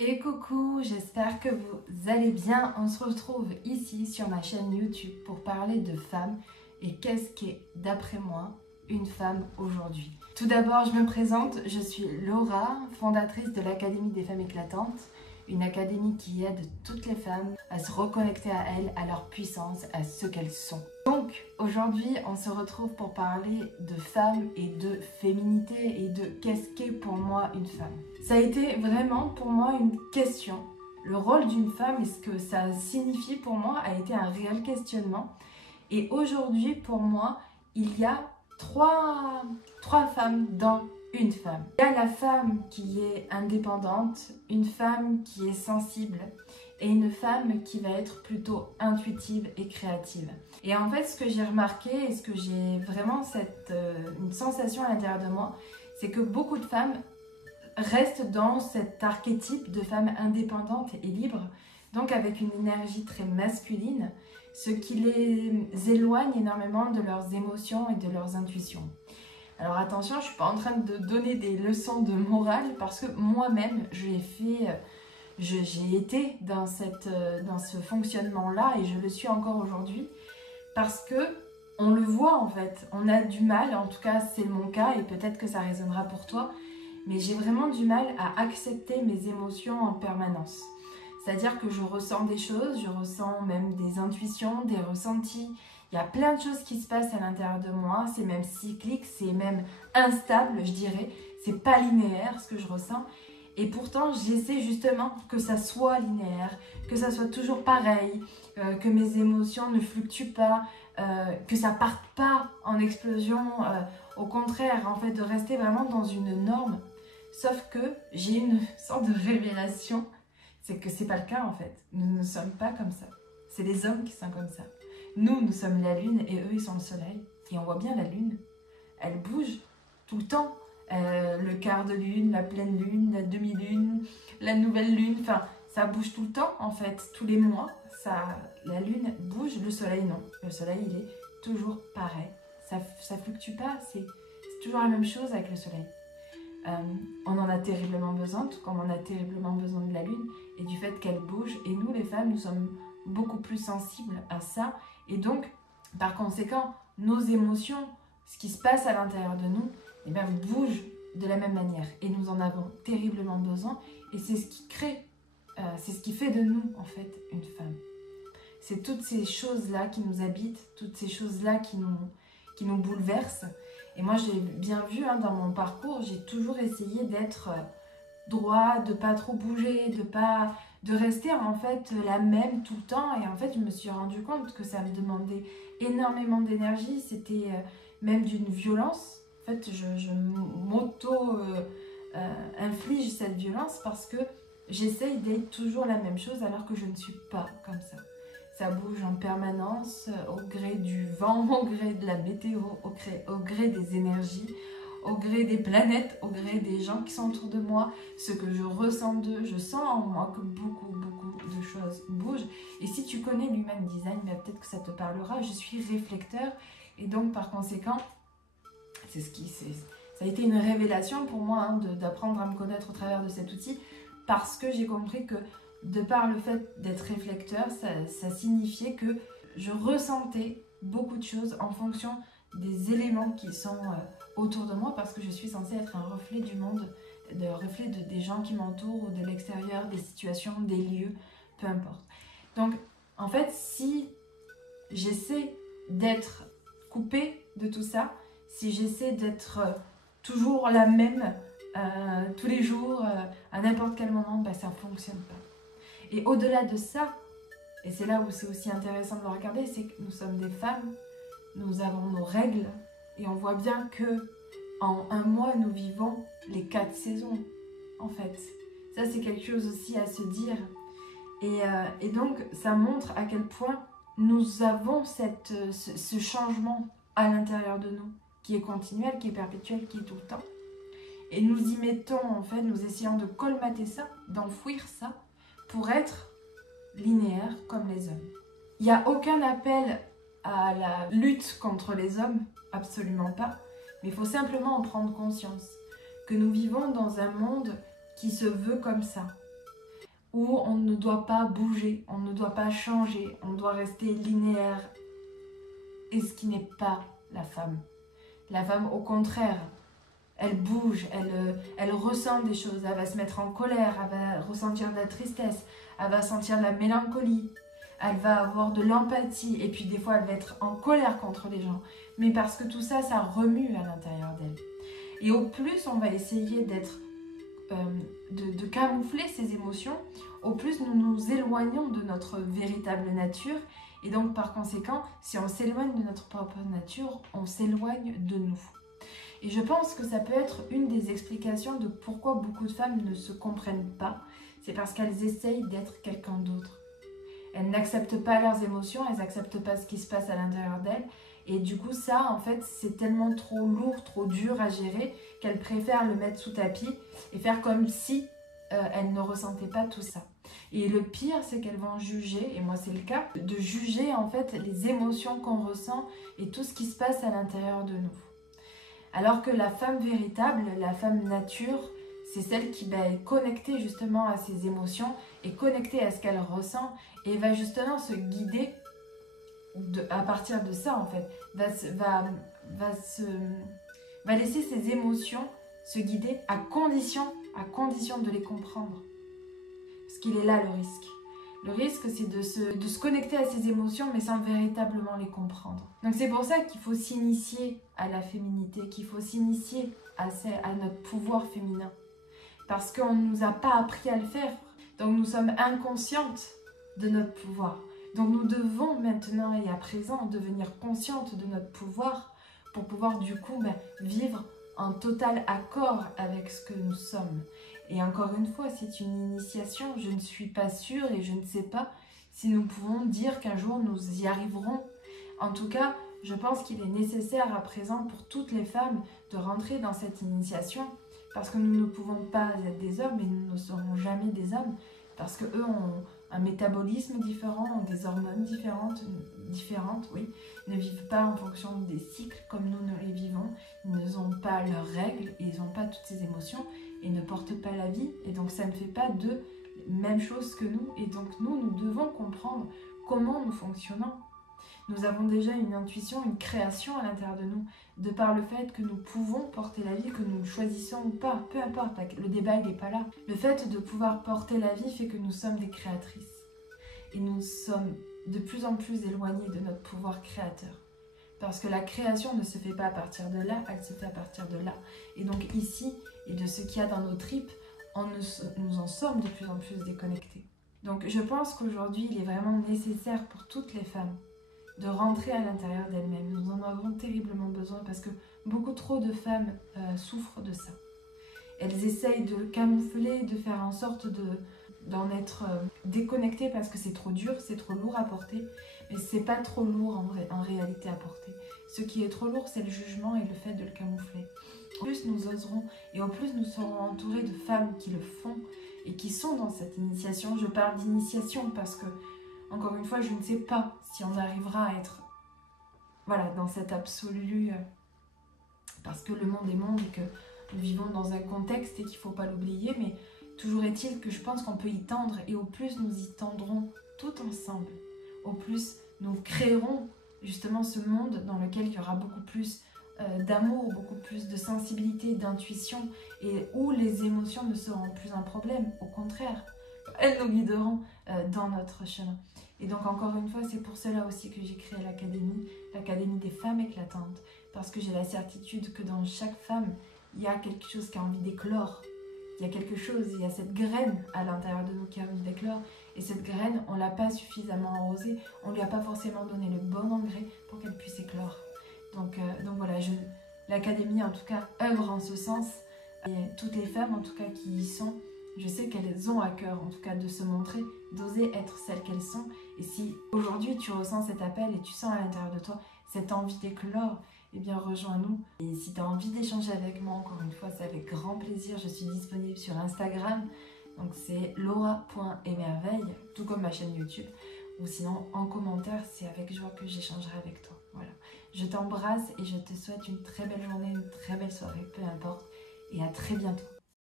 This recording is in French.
Et coucou, j'espère que vous allez bien. On se retrouve ici sur ma chaîne YouTube pour parler de femmes et qu'est-ce qu'est, d'après moi, une femme aujourd'hui. Tout d'abord, je me présente, je suis Laura, fondatrice de l'Académie des femmes éclatantes, une académie qui aide toutes les femmes à se reconnecter à elles, à leur puissance, à ce qu'elles sont. Donc, aujourd'hui, on se retrouve pour parler de femmes et de féminité et de qu'est-ce qu'est pour moi une femme. Ça a été vraiment pour moi une question. Le rôle d'une femme et ce que ça signifie pour moi a été un réel questionnement. Et aujourd'hui, pour moi, il y a trois femmes dans une femme. Il y a la femme qui est indépendante, une femme qui est sensible et une femme qui va être plutôt intuitive et créative. Et en fait, ce que j'ai remarqué et ce que j'ai vraiment une sensation à l'intérieur de moi, c'est que beaucoup de femmes restent dans cet archétype de femme indépendante et libre, donc avec une énergie très masculine, ce qui les éloigne énormément de leurs émotions et de leurs intuitions. Alors attention, je ne suis pas en train de donner des leçons de morale parce que moi-même, j'ai été dans ce fonctionnement-là et je le suis encore aujourd'hui parce que on le voit en fait, on a du mal, en tout cas c'est mon cas et peut-être que ça résonnera pour toi, mais j'ai vraiment du mal à accepter mes émotions en permanence. C'est-à-dire que je ressens des choses, je ressens même des intuitions, des ressentis. Il y a plein de choses qui se passent à l'intérieur de moi, c'est même cyclique, c'est même instable, je dirais. C'est pas linéaire ce que je ressens. Et pourtant, j'essaie justement que ça soit linéaire, que ça soit toujours pareil, que mes émotions ne fluctuent pas, que ça parte pas en explosion. Au contraire, en fait, de rester vraiment dans une norme. Sauf que j'ai une sorte de révélation, c'est que c'est pas le cas en fait. Nous ne sommes pas comme ça. C'est les hommes qui sont comme ça. Nous sommes la lune et eux, ils sont le soleil. Et on voit bien la lune. Elle bouge tout le temps. Le quart de lune, la pleine lune, la demi-lune, la nouvelle lune. Enfin, ça bouge tout le temps en fait. Tous les mois, la lune bouge. Le soleil, non. Le soleil, il est toujours pareil. Ça fluctue pas. C'est toujours la même chose avec le soleil. On en a terriblement besoin, tout comme on a terriblement besoin de la lune et du fait qu'elle bouge. Et nous, les femmes, nous sommes beaucoup plus sensibles à ça. Et donc, par conséquent, nos émotions, ce qui se passe à l'intérieur de nous, eh bien, bougent de la même manière. Et nous en avons terriblement besoin. Et c'est ce qui crée, c'est ce qui fait de nous, en fait, une femme. C'est toutes ces choses-là qui nous habitent, toutes ces choses-là qui nous bouleversent. Et moi, j'ai bien vu dans mon parcours, j'ai toujours essayé d'être droit, de pas trop bouger, de rester en fait la même tout le temps. Et en fait, je me suis rendu compte que ça me demandait énormément d'énergie. C'était même d'une violence. En fait, je m'auto-inflige cette violence parce que j'essaye d'être toujours la même chose alors que je ne suis pas comme ça. Ça bouge en permanence, au gré du vent, au gré de la météo, au gré des énergies, au gré des planètes, au gré des gens qui sont autour de moi, ce que je ressens d'eux. Je sens en moi que beaucoup de choses bougent. Et si tu connais l'human design, peut-être que ça te parlera. Je suis réflecteur et donc par conséquent, ça a été une révélation pour moi d'apprendre à me connaître au travers de cet outil parce que j'ai compris que de par le fait d'être réflecteur, ça signifiait que je ressentais beaucoup de choses en fonction des éléments qui sont autour de moi parce que je suis censée être un reflet du monde, reflet des gens qui m'entourent ou de l'extérieur, des situations, des lieux, peu importe. Donc, en fait, si j'essaie d'être coupée de tout ça, si j'essaie d'être toujours la même tous les jours, à n'importe quel moment, ça ne fonctionne pas. Et au-delà de ça, et c'est là où c'est aussi intéressant de le regarder, c'est que nous sommes des femmes, nous avons nos règles, et on voit bien que en un mois, nous vivons les 4 saisons, en fait. Ça, c'est quelque chose aussi à se dire. Et donc, ça montre à quel point nous avons ce changement à l'intérieur de nous, qui est continuel, qui est perpétuel, qui est tout le temps. Et nous y mettons, en fait, nous essayons de colmater ça, d'enfouir ça, pour être linéaire comme les hommes. Il n'y a aucun appel à la lutte contre les hommes, absolument pas, mais il faut simplement en prendre conscience, que nous vivons dans un monde qui se veut comme ça. où on ne doit pas bouger, on ne doit pas changer, on doit rester linéaire. Et ce qui n'est pas la femme. La femme, au contraire, elle bouge, elle ressent des choses, elle va se mettre en colère, elle va ressentir de la tristesse, elle va sentir de la mélancolie, elle va avoir de l'empathie, et puis des fois elle va être en colère contre les gens. Mais parce que tout ça, ça remue à l'intérieur d'elle. Et au plus on va essayer d'être, de camoufler ces émotions, au plus nous nous éloignons de notre véritable nature. Et donc par conséquent, si on s'éloigne de notre propre nature, on s'éloigne de nous. Et je pense que ça peut être une des explications de pourquoi beaucoup de femmes ne se comprennent pas. C'est parce qu'elles essayent d'être quelqu'un d'autre. Elles n'acceptent pas leurs émotions, elles n'acceptent pas ce qui se passe à l'intérieur d'elles. Et du coup, ça, en fait, c'est tellement trop lourd, trop dur à gérer qu'elles préfèrent le mettre sous tapis et faire comme si elles ne ressentaient pas tout ça. Et le pire, c'est qu'elles vont juger, et moi c'est le cas, de juger en fait les émotions qu'on ressent et tout ce qui se passe à l'intérieur de nous. Alors que la femme véritable, la femme nature, c'est celle qui est connectée justement à ses émotions et connectée à ce qu'elle ressent et va justement se guider à partir de ça en fait, va laisser ses émotions se guider à condition de les comprendre. Parce qu'il est là le risque. Le risque, c'est de se connecter à ses émotions, mais sans véritablement les comprendre. Donc c'est pour ça qu'il faut s'initier à la féminité, qu'il faut s'initier à notre pouvoir féminin. Parce qu'on ne nous a pas appris à le faire. Donc nous sommes inconscientes de notre pouvoir. Donc nous devons maintenant et à présent devenir conscientes de notre pouvoir pour pouvoir du coup vivre en total accord avec ce que nous sommes. Et encore une fois, c'est une initiation, je ne suis pas sûre et je ne sais pas si nous pouvons dire qu'un jour nous y arriverons. En tout cas, je pense qu'il est nécessaire à présent pour toutes les femmes de rentrer dans cette initiation parce que nous ne pouvons pas être des hommes et nous ne serons jamais des hommes parce qu'eux ont un métabolisme différent, ont des hormones différentes, oui, ne vivent pas en fonction des cycles comme nous ne les vivons, ils n'ont pas leurs règles et ils n'ont pas toutes ces émotions et ne portent pas la vie et donc ça ne fait pas d'eux même chose que nous et donc nous devons comprendre comment nous fonctionnons. Nous avons déjà une intuition, une création à l'intérieur de nous, de par le fait que nous pouvons porter la vie, que nous le choisissons ou pas, peu importe, le débat il n'est pas là. Le fait de pouvoir porter la vie fait que nous sommes des créatrices. Et nous sommes de plus en plus éloignés de notre pouvoir créateur. Parce que la création ne se fait pas à partir de là, elle se fait à partir de là. Et donc ici, et de ce qu'il y a dans nos tripes, nous en sommes de plus en plus déconnectés. Donc je pense qu'aujourd'hui, il est vraiment nécessaire pour toutes les femmes de rentrer à l'intérieur d'elles-mêmes. Nous en avons terriblement besoin parce que beaucoup trop de femmes souffrent de ça. Elles essayent de camoufler, de faire en sorte d'en être déconnectées parce que c'est trop dur, c'est trop lourd à porter. Mais c'est pas trop lourd en réalité à porter. Ce qui est trop lourd, c'est le jugement et le fait de le camoufler. Au plus nous oserons et au plus nous serons entourés de femmes qui le font et qui sont dans cette initiation. Je parle d'initiation parce que encore une fois, je ne sais pas si on arrivera à être dans cet absolu, parce que le monde est monde et que nous vivons dans un contexte et qu'il ne faut pas l'oublier, mais toujours est-il que je pense qu'on peut y tendre et au plus nous y tendrons tout ensemble, au plus nous créerons justement ce monde dans lequel il y aura beaucoup plus d'amour, beaucoup plus de sensibilité, d'intuition et où les émotions ne seront plus un problème, au contraire, elles nous guideront dans notre chemin. Et donc encore une fois, c'est pour cela aussi que j'ai créé l'Académie des femmes éclatantes, parce que j'ai la certitude que dans chaque femme, il y a quelque chose qui a envie d'éclore. Il y a quelque chose, il y a cette graine à l'intérieur de nous qui a envie d'éclore, et cette graine, on ne l'a pas suffisamment arrosée, on ne lui a pas forcément donné le bon engrais pour qu'elle puisse éclore. Donc voilà, l'Académie en tout cas œuvre en ce sens, et toutes les femmes en tout cas qui y sont, je sais qu'elles ont à cœur en tout cas de se montrer, d'oser être celles qu'elles sont. Et si aujourd'hui tu ressens cet appel et tu sens à l'intérieur de toi cette envie d'éclore, eh bien rejoins-nous. Et si tu as envie d'échanger avec moi, encore une fois, c'est avec grand plaisir. Je suis disponible sur Instagram, donc c'est laura.emerveille, tout comme ma chaîne YouTube. Ou sinon en commentaire, c'est avec joie que j'échangerai avec toi. Voilà. Je t'embrasse et je te souhaite une très belle journée, une très belle soirée, peu importe. Et à très bientôt.